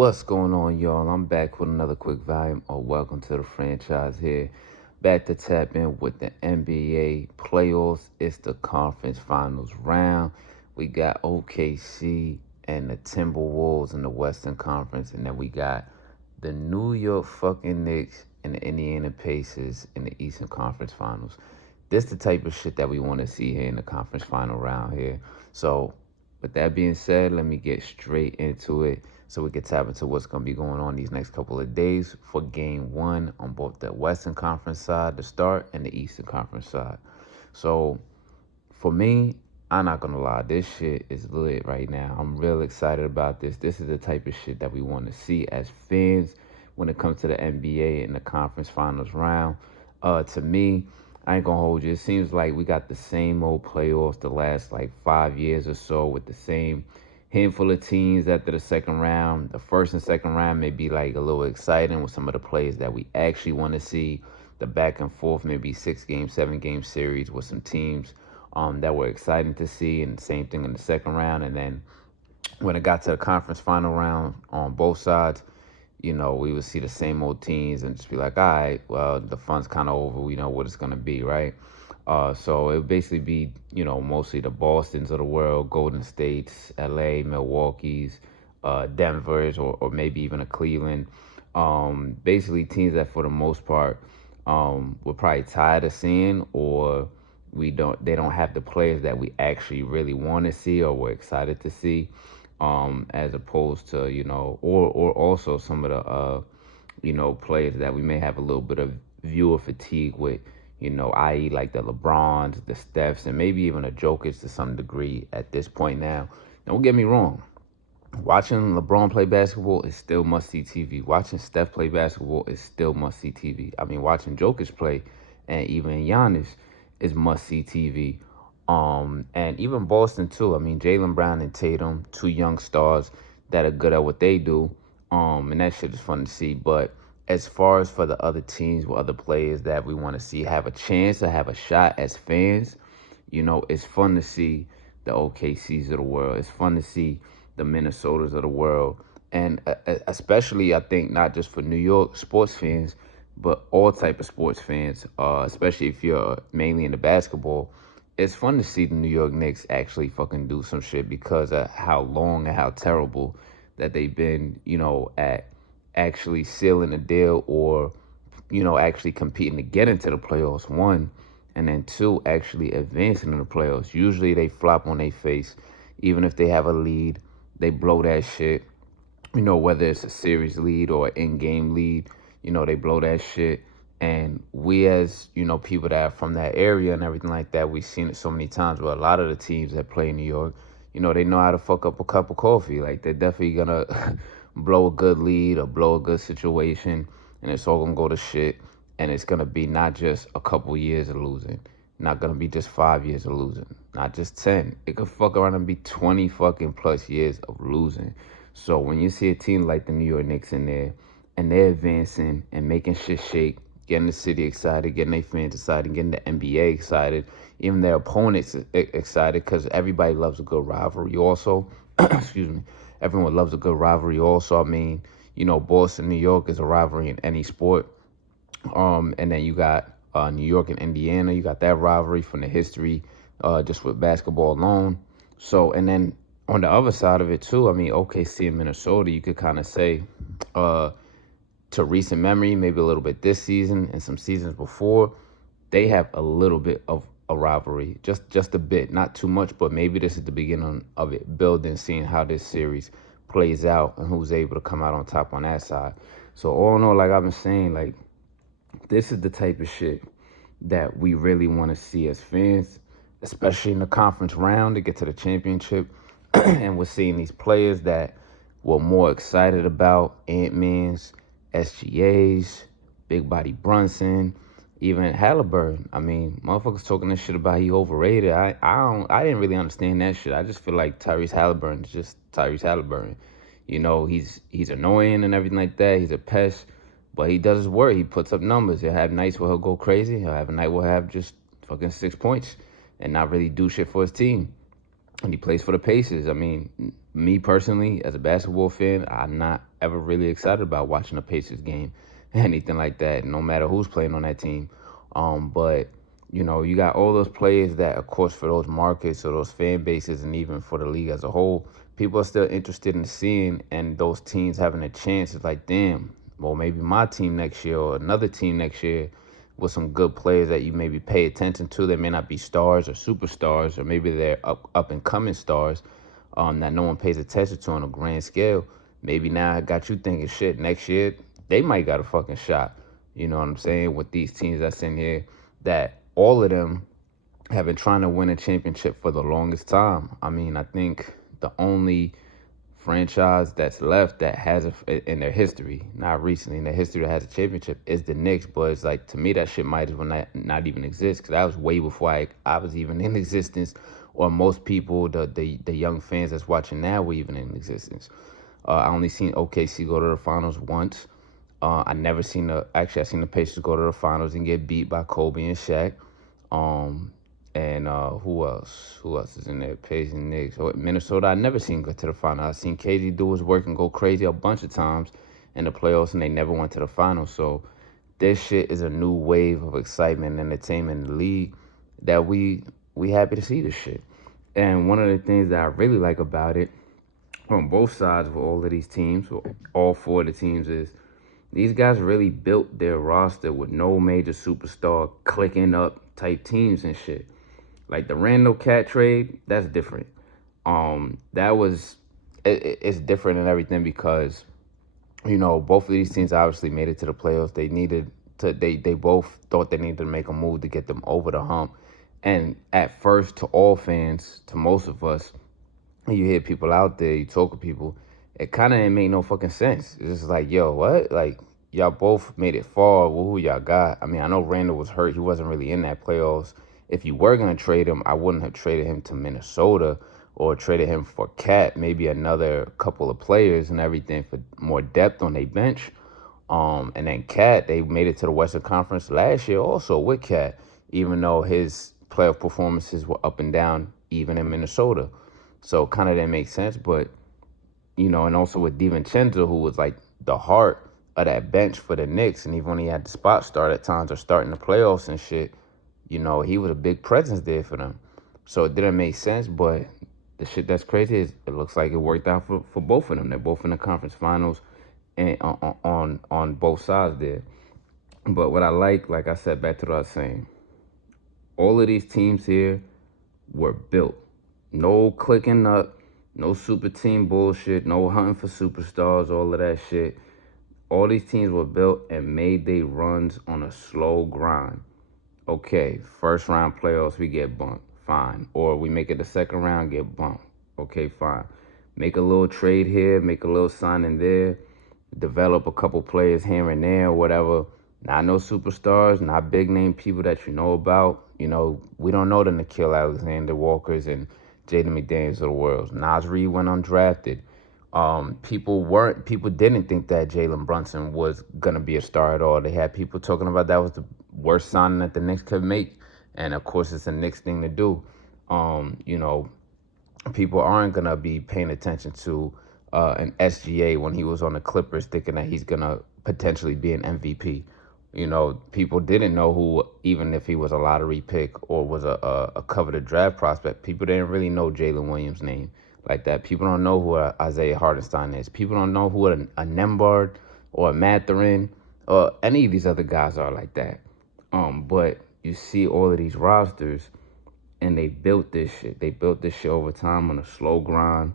What's going on, y'all? I'm back with another quick volume of Welcome to the Franchise here. Back to tap in with the NBA playoffs. It's the conference finals round. We got OKC and the Timberwolves in the Western Conference, and then we got the New York fucking Knicks and the Indiana Pacers in the Eastern Conference Finals. This the type of shit that we want to see here in the conference final round here. So, with that being said, let me get straight into it so we can tap into what's going to be going on these next couple of days for game one on both the Western Conference side to start and the Eastern Conference side. So, for me, I'm not going to lie, this shit is lit right now. I'm real excited about this. This is the type of shit that we want to see as fans when it comes to the NBA and the conference finals round. To me, I ain't gonna hold you. It seems like we got the same old playoffs the last like 5 years or so with the same handful of teams after the second round. The first and second round may be like a little exciting with some of the plays that we actually want to see. The back and forth, maybe 6 game, 7 game series with some teams that were exciting to see, and the same thing in the second round. And then when it got to the conference final round on both sides, we would see the same old teams and just be like, all right, well, the fun's kind of over. We know what it's going to be, right? So it would basically be, mostly the Bostons of the world, Golden States, LA, Milwaukee's, Denver's, or maybe even a Cleveland. Basically teams that for the most part we're probably tired of seeing, or they don't have the players that we actually really want to see or we're excited to see, as opposed to, or also some of the players that we may have a little bit of viewer fatigue with, i.e. like the LeBrons, the Stephs, and maybe even the Jokers to some degree at this point now. Don't get me wrong. Watching LeBron play basketball is still must-see TV. Watching Steph play basketball is still must-see TV. I mean, watching Jokic play and even Giannis is must-see TV. And even Boston too. I mean, Jaylen Brown and Tatum, two young stars that are good at what they do. And that shit is fun to see. But as far as for the other teams with other players that we want to see have a chance to have a shot as fans, it's fun to see the OKCs of the world. It's fun to see the Minnesotas of the world. And especially, I think, not just for New York sports fans, but all type of sports fans, especially if you're mainly into basketball. It's fun to see the New York Knicks actually fucking do some shit because of how long and how terrible that they've been, at actually sealing a deal or, actually competing to get into the playoffs, one, and then two, actually advancing in the playoffs. Usually they flop on their face. Even if they have a lead, they blow that shit. Whether it's a series lead or an in-game lead, they blow that shit. And we as, people that are from that area and everything like that, we've seen it so many times where a lot of the teams that play in New York, they know how to fuck up a cup of coffee. Like, they're definitely going to blow a good lead or blow a good situation, and it's all going to go to shit. And it's going to be not just a couple years of losing. Not going to be just 5 years of losing. Not just 10. It could fuck around and be 20 fucking plus years of losing. So when you see a team like the New York Knicks in there, and they're advancing and making shit shake, getting the city excited, getting their fans excited, getting the NBA excited, even their opponents excited, because everybody loves a good rivalry also. Excuse me. Everyone loves a good rivalry also. I mean, Boston, New York is a rivalry in any sport. And then you got New York and Indiana. You got that rivalry from the history, just with basketball alone. So, and then on the other side of it too, I mean, OKC and Minnesota, you could kind of say, to recent memory, maybe a little bit this season and some seasons before, they have a little bit of a rivalry, just a bit, not too much, but maybe this is the beginning of it building, seeing how this series plays out and who's able to come out on top on that side. So all in all, like I've been saying, like, this is the type of shit that we really want to see as fans, especially in the conference round to get to the championship. And we're seeing these players that we're more excited about, Ant-Mans, SGAs, Big Body Brunson, even Halliburton. I mean, motherfuckers talking this shit about he overrated. I didn't really understand that shit. I just feel like Tyrese Halliburton is just Tyrese Halliburton. He's annoying and everything like that. He's a pest, but he does his work. He puts up numbers. He'll have nights where he'll go crazy. He'll have a night where he'll have just fucking 6 points and not really do shit for his team. And he plays for the Pacers. I mean, me personally, as a basketball fan, I'm not ever really excited about watching a Pacers game, anything like that, no matter who's playing on that team. But you know, you got all those players that, of course, for those markets or those fan bases, and even for the league as a whole, people are still interested in seeing, and those teams having a chance. It's like, damn, well, maybe my team next year or another team next year with some good players that you maybe pay attention to. They may not be stars or superstars, or maybe they're up and coming stars that no one pays attention to on a grand scale. Maybe now I got you thinking, shit, next year they might got a fucking shot. You know what I'm saying? With these teams that's in here, that all of them have been trying to win a championship for the longest time. I mean, I think the only franchise that's left that has in their history, not recently, in their history that has a championship is the Knicks. But it's like, to me, that shit might as well not even exist, because that was way before I was even in existence, or most people, the young fans that's watching now, were even in existence. I only seen OKC go to the finals once. I never seen I seen the Pacers go to the finals and get beat by Kobe and Shaq. And who else? Who else is in there? Pacers, Knicks. Oh, Minnesota, I never seen go to the final. I seen KG do his work and go crazy a bunch of times in the playoffs, and they never went to the finals. So this shit is a new wave of excitement and entertainment in the league that we happy to see this shit. And one of the things that I really like about it, on both sides of all of these teams, all four of the teams, is these guys really built their roster with no major superstar clicking up type teams and shit. Like the Randle cat trade, that's different. That was it's different and everything, because you know, both of these teams obviously made it to the playoffs. They both thought they needed to make a move to get them over the hump. And at first, to all fans, to most of us, you hear people out there, you talk to people, it kind of ain't make no fucking sense. It's just like, yo, what? Like, y'all both made it far. Well, who y'all got? I mean, I know Randall was hurt. He wasn't really in that playoffs. If you were going to trade him, I wouldn't have traded him to Minnesota or traded him for Cat, maybe another couple of players and everything for more depth on their bench. And then Cat, they made it to the Western Conference last year also with Cat, even though his playoff performances were up and down, even in Minnesota. So kind of didn't make sense. But, you know, and also with DiVincenzo, who was like the heart of that bench for the Knicks, and even when he had the spot start at times or starting the playoffs and shit, you know, he was a big presence there for them. So it didn't make sense, but the shit that's crazy is it looks like it worked out for both of them. They're both in the conference finals and on both sides there. But what I like I said, back to what I was saying, all of these teams here were built. No clicking up, no super team bullshit, no hunting for superstars, all of that shit. All these teams were built and made their runs on a slow grind. Okay, first round playoffs, we get bumped. Fine. Or we make it the second round, get bumped. Okay, fine. Make a little trade here, make a little signing there, develop a couple players here and there, or whatever. Not no superstars, not big name people that you know about. You know, we don't know the Nickeil Alexander Walkers and Jaden McDaniels of the world. Nas Reed went undrafted. People didn't think that Jalen Brunson was gonna be a star at all. They had people talking about that was the worst signing that the Knicks could make, and of course it's a Knicks thing to do. You know, people aren't gonna be paying attention to an SGA when he was on the Clippers, thinking that he's gonna potentially be an MVP. You know, people didn't know who, even if he was a lottery pick or was a coveted draft prospect, people didn't really know Jalen Williams' name like that. People don't know who Isaiah Hartenstein is. People don't know who a Nembhard or a Mathurin or any of these other guys are like that. But you see all of these rosters, and they built this shit. They built this shit over time on a slow grind,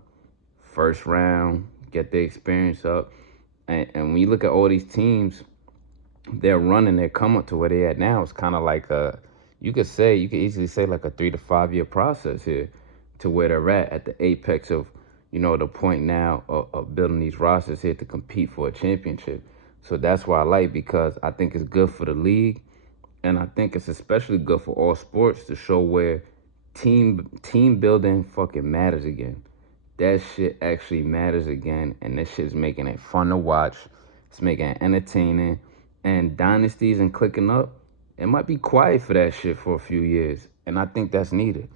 first round, get the experience up. And when you look at all these teams, they're running, they're coming to where they at now. It's kind of like you could easily say like a 3 to 5 year process here to where they're at the apex of, you know, the point now of building these rosters here to compete for a championship. So that's why I like, because I think it's good for the league, and I think it's especially good for all sports to show where team building fucking matters again. That shit actually matters again, and this shit's making it fun to watch. It's making it entertaining. And dynasties and clicking up, it might be quiet for that shit for a few years, and I think that's needed.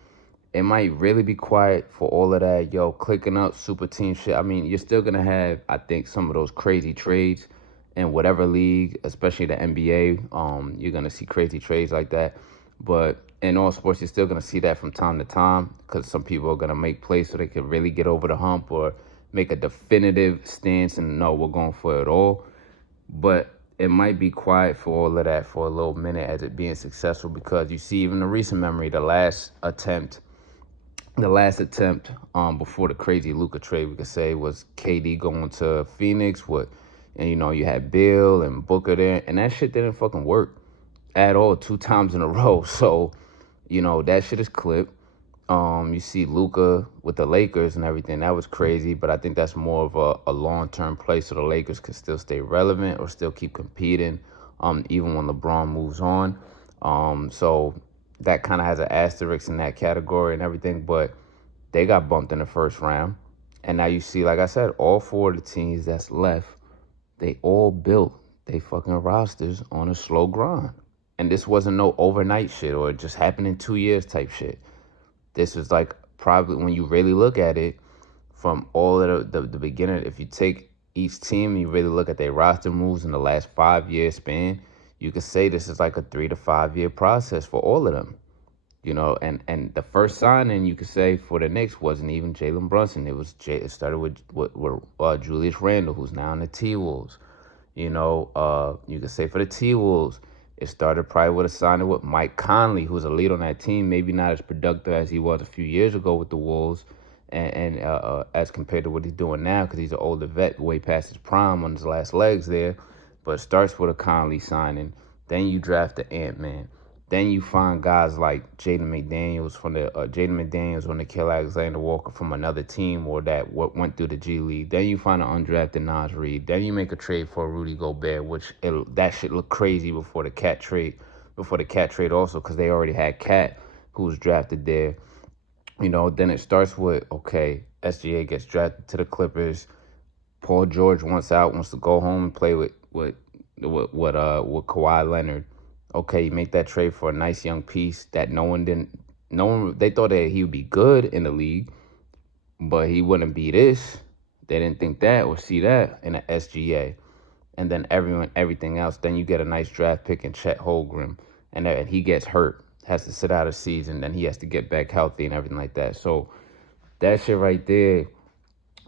it might really be quiet for all of that, yo, clicking up super team shit. I mean, you're still gonna have, I think, some of those crazy trades in whatever league, especially the NBA. You're gonna see crazy trades like that. But in all sports, you're still gonna see that from time to time because some people are gonna make plays so they can really get over the hump or make a definitive stance and no, we're going for it all. But it might be quiet for all of that for a little minute as it being successful because you see even the recent memory, the last attempt before the crazy Luka trade, we could say, was KD going to Phoenix with, and you had Bill and Booker there, and that shit didn't fucking work at all 2 times in a row. So, that shit is clipped. You see Luka with the Lakers and everything. That was crazy, but I think that's more of a long-term play so the Lakers can still stay relevant or still keep competing, even when LeBron moves on. So that kind of has an asterisk in that category and everything, but they got bumped in the first round. And now you see, like I said, all 4 of the teams that's left, they all built they fucking rosters on a slow grind. And this wasn't no overnight shit or it just happened in 2 years type shit. This is like probably when you really look at it from all of the beginning, if you take each team and you really look at their roster moves in the last 5 year span, you could say this is like a 3 to 5 year process for all of them. And the first signing you could say for the Knicks wasn't even Jalen Brunson. It started with Julius Randle, who's now in the T-Wolves. You could say for the T-Wolves, it started probably with a signing with Mike Conley, who's a lead on that team, maybe not as productive as he was a few years ago with the Wolves, and as compared to what he's doing now, because he's an older vet, way past his prime on his last legs there. But it starts with a Conley signing. Then you draft the Ant-Man. Then you find guys like Jaden McDaniels or Nickeil Alexander-Walker from another team or that went through the G League. Then you find an undrafted Naz Reid. Then you make a trade for Rudy Gobert, which that shit looked crazy before the Cat trade. Before the Cat trade also, because they already had Cat, who was drafted there. Then it starts with, okay, SGA gets drafted to the Clippers. Paul George wants to go home and play with Kawhi Leonard. Okay, you make that trade for a nice young piece that they thought that he would be good in the league, but he wouldn't be this. They didn't think that or see that in the SGA. And then everything else, then you get a nice draft pick in Chet Holmgren, and he gets hurt, has to sit out a season, then he has to get back healthy and everything like that. So that shit right there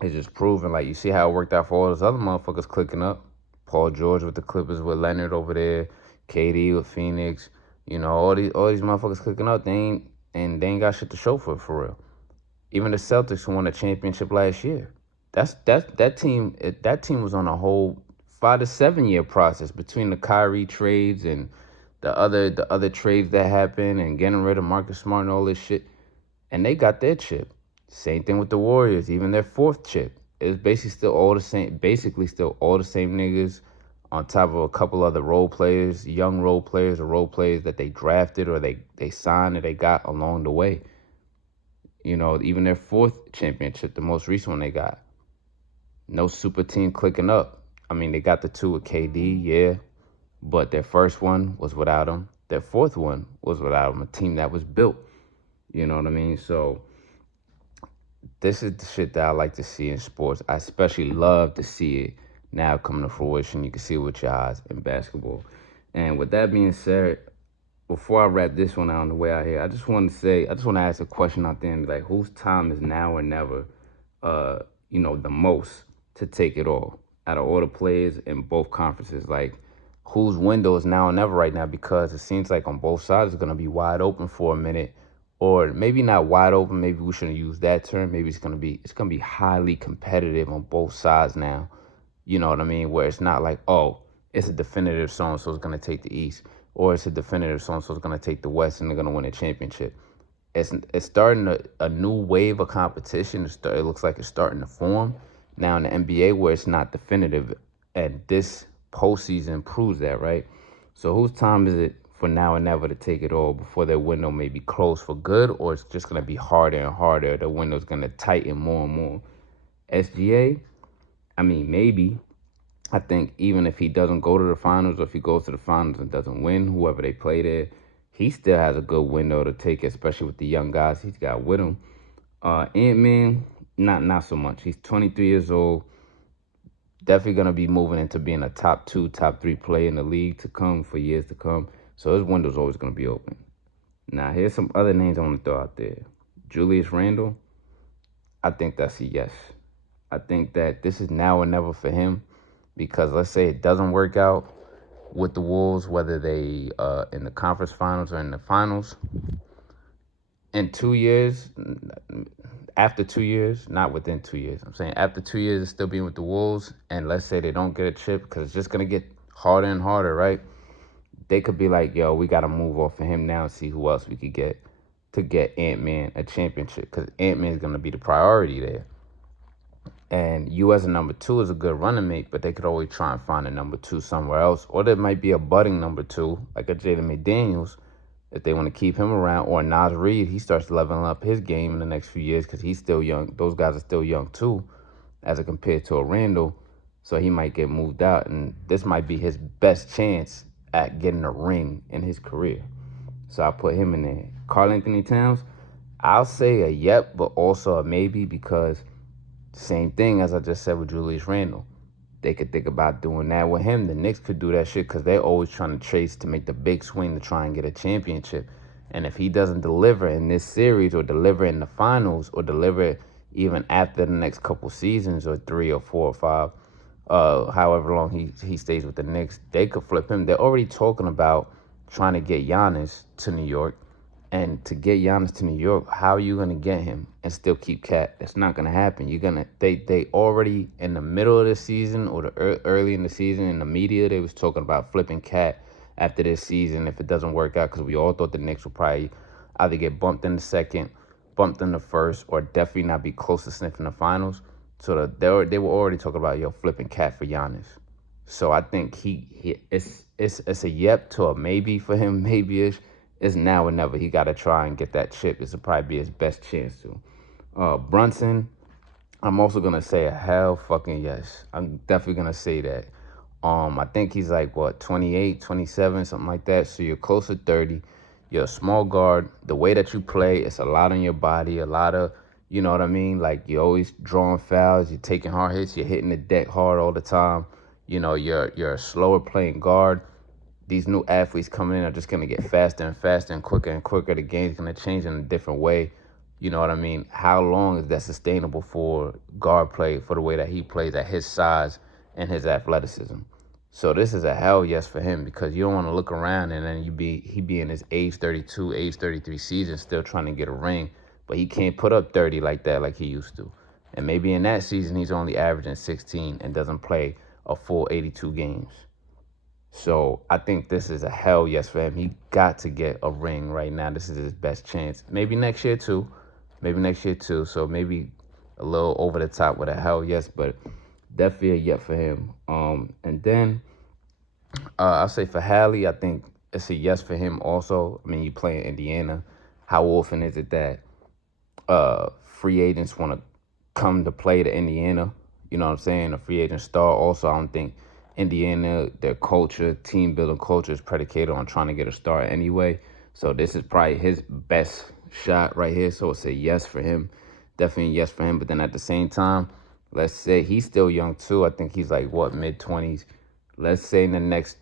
is just proving, like, you see how it worked out for all those other motherfuckers clicking up. Paul George with the Clippers with Leonard over there, KD with Phoenix, all these motherfuckers clicking up, they ain't got shit to show for it, for real. Even the Celtics who won the championship last year. That team was on a whole 5 to 7 year process between the Kyrie trades and the other trades that happened and getting rid of Marcus Smart and all this shit. And they got their chip. Same thing with the Warriors, even their 4th chip. It's basically still all the same niggas on top of a couple other role players, young role players or role players that they drafted or they signed or they got along the way. Even their 4th championship, the most recent one they got. No super team clicking up. I mean, they got the 2 with KD, yeah, but their first one was without him. Their 4th one was without him, a team that was built. You know what I mean? So this is the shit that I like to see in sports. I especially love to see it now coming to fruition. You can see it with your eyes in basketball. And with that being said, before I wrap this one out on the way out here, I just want to ask a question out there and be like, whose time is now or never, the most to take it all out of all the players in both conferences? Like, whose window is now or never right now? Because it seems like on both sides it's going to be wide open for a minute, or maybe not wide open. Maybe we shouldn't use that term. Maybe it's going to be highly competitive on both sides now. You know what I mean? Where it's not like, oh, it's a definitive so-and-so is going to take the East, or it's a definitive so-and-so is going to take the West and they're going to win a championship. It's starting a new wave of competition. It looks like it's starting to form now in the NBA where it's not definitive. And this postseason proves that, right? So whose time is it for now and never to take it all before their window may be closed for good, or it's just going to be harder and harder? The window's going to tighten more and more. SGA? I mean, maybe. I think even if he doesn't go to the finals, or if he goes to the finals and doesn't win, whoever they play there, he still has a good window to take, especially with the young guys he's got with him. Ant-Man, not so much. He's 23 years old. Definitely gonna be moving into being a top 2, top 3 player in the league to come for years to come. So his window's always gonna be open. Now here's some other names I want to throw out there. Julius Randle, I think that's a yes. I think that this is now or never for him, because let's say it doesn't work out with the Wolves, whether they in the conference finals or in the finals. In 2 years, after 2 years, not within 2 years, I'm saying after 2 years of still being with the Wolves, and let's say they don't get a chip, because it's just going to get harder and harder, right? They could be like, yo, we got to move off of him now and see who else we could get to get Ant-Man a championship, because Ant-Man is going to be the priority there. And you as a number 2 is a good running mate, but they could always try and find a number 2 somewhere else. Or there might be a budding number 2, like a Jaden McDaniels, if they want to keep him around. Or Nas Reed, he starts leveling up his game in the next few years, because he's still young. Those guys are still young too, as compared to a Randle. So he might get moved out, and this might be his best chance at getting a ring in his career. So I put him in there. Karl-Anthony Towns, I'll say a yep, but also a maybe, because same thing as I just said with Julius Randle. They could think about doing that with him. The Knicks could do that shit, because they're always trying to chase to make the big swing to try and get a championship. And if he doesn't deliver in this series, or deliver in the finals, or deliver even after the next couple seasons, or 3 or 4 or 5, however long he stays with the Knicks, they could flip him. They're already talking about trying to get Giannis to New York. And to get Giannis to New York, how are you gonna get him and still keep Cat? That's not gonna happen. They already in the middle of the season, or early in the season, in the media, they was talking about flipping Cat after this season if it doesn't work out, because we all thought the Knicks would probably either get bumped in the second, bumped in the first, or definitely not be close to sniffing the finals. So they were already talking about flipping Cat for Giannis. So I think it's a yep to a maybe for him, maybe-ish. It's now or never. He got to try and get that chip. This will probably be his best chance to. Brunson, I'm also going to say a hell fucking yes. I'm definitely going to say that. I think he's like, 28, 27, something like that. So you're close to 30. You're a small guard. The way that you play, it's a lot on your body, a lot of, you know what I mean? Like, you're always drawing fouls. You're taking hard hits. You're hitting the deck hard all the time. You're a slower playing guard. These new athletes coming in are just going to get faster and faster and quicker. The game's going to change in a different way. You know what I mean? How long is that sustainable for guard play, for the way that he plays at his size and his athleticism? So this is a hell yes for him, because you don't want to look around and then he be in his age 32, age 33 season still trying to get a ring, but he can't put up 30 like that like he used to. And maybe in that season he's only averaging 16 and doesn't play a full 82 games. So I think this is a hell yes for him. He got to get a ring right now. This is his best chance. Maybe next year too. So maybe a little over the top with a hell yes, but definitely a yes for him. And then I'll say for Hallie, I think it's a yes for him also. I mean, you play in Indiana. How often is it that free agents want to come to play to Indiana? You know what I'm saying? A free agent star. Also, I don't think Indiana, their culture, team building culture is predicated on trying to get a star anyway. So this is probably his best shot right here. So it's a yes for him. Definitely a yes for him. But then at the same time, let's say he's still young too. I think he's like, mid-20s. Let's say in the next,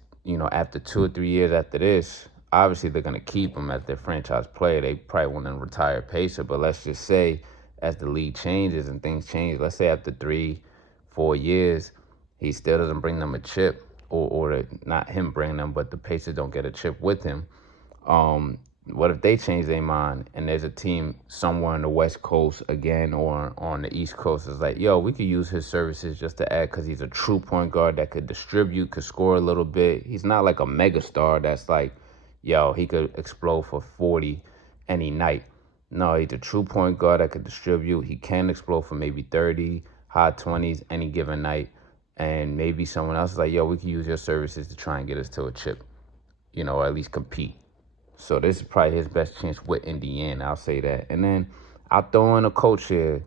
after 2 or 3 years after this, obviously they're going to keep him as their franchise player. They probably want to retire Pacer. But let's just say as the league changes and things change, let's say after 3, 4 years, he still doesn't bring them a chip, or not him bring them, but the Pacers don't get a chip with him. What if they change their mind and there's a team somewhere on the West Coast again, or on the East Coast is like, yo, we could use his services just to add, because he's a true point guard that could distribute, could score a little bit. He's not like a mega star that's like, yo, he could explode for 40 any night. No, he's a true point guard that could distribute. He can explode for maybe 30, high 20s any given night. And maybe someone else is like, yo, we can use your services to try and get us to a chip, or at least compete. So this is probably his best chance with Indiana. I'll say that. And then I'll throw in a coach here,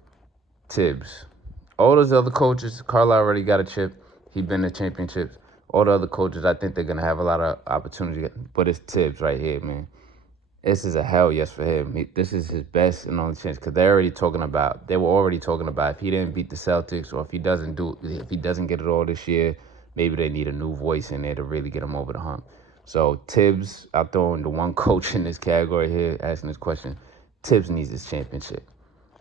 Tibbs. All those other coaches, Carlisle already got a chip. He's been to championships. All the other coaches, I think they're going to have a lot of opportunity. But it's Tibbs right here, man. This is a hell yes for him. This is his best and only chance because they were already talking about if he didn't beat the Celtics or if he doesn't get it all this year, maybe they need a new voice in there to really get him over the hump. So Tibbs, I'll throw in the one coach in this category here asking this question. Tibbs needs his championship.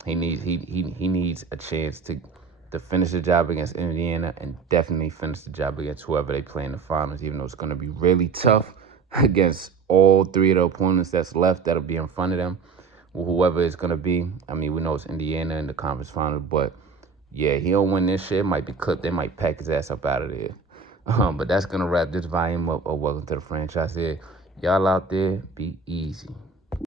He needs a chance to finish the job against Indiana and definitely finish the job against whoever they play in the finals, even though it's going to be really tough against all three of the opponents that's left that'll be in front of them, whoever it's going to be. I mean, we know it's Indiana in the conference finals, but yeah, he don't win this shit, it might be clipped. They might pack his ass up out of there. But that's going to wrap this volume up of Welcome to the Franchise here. Y'all out there, be easy.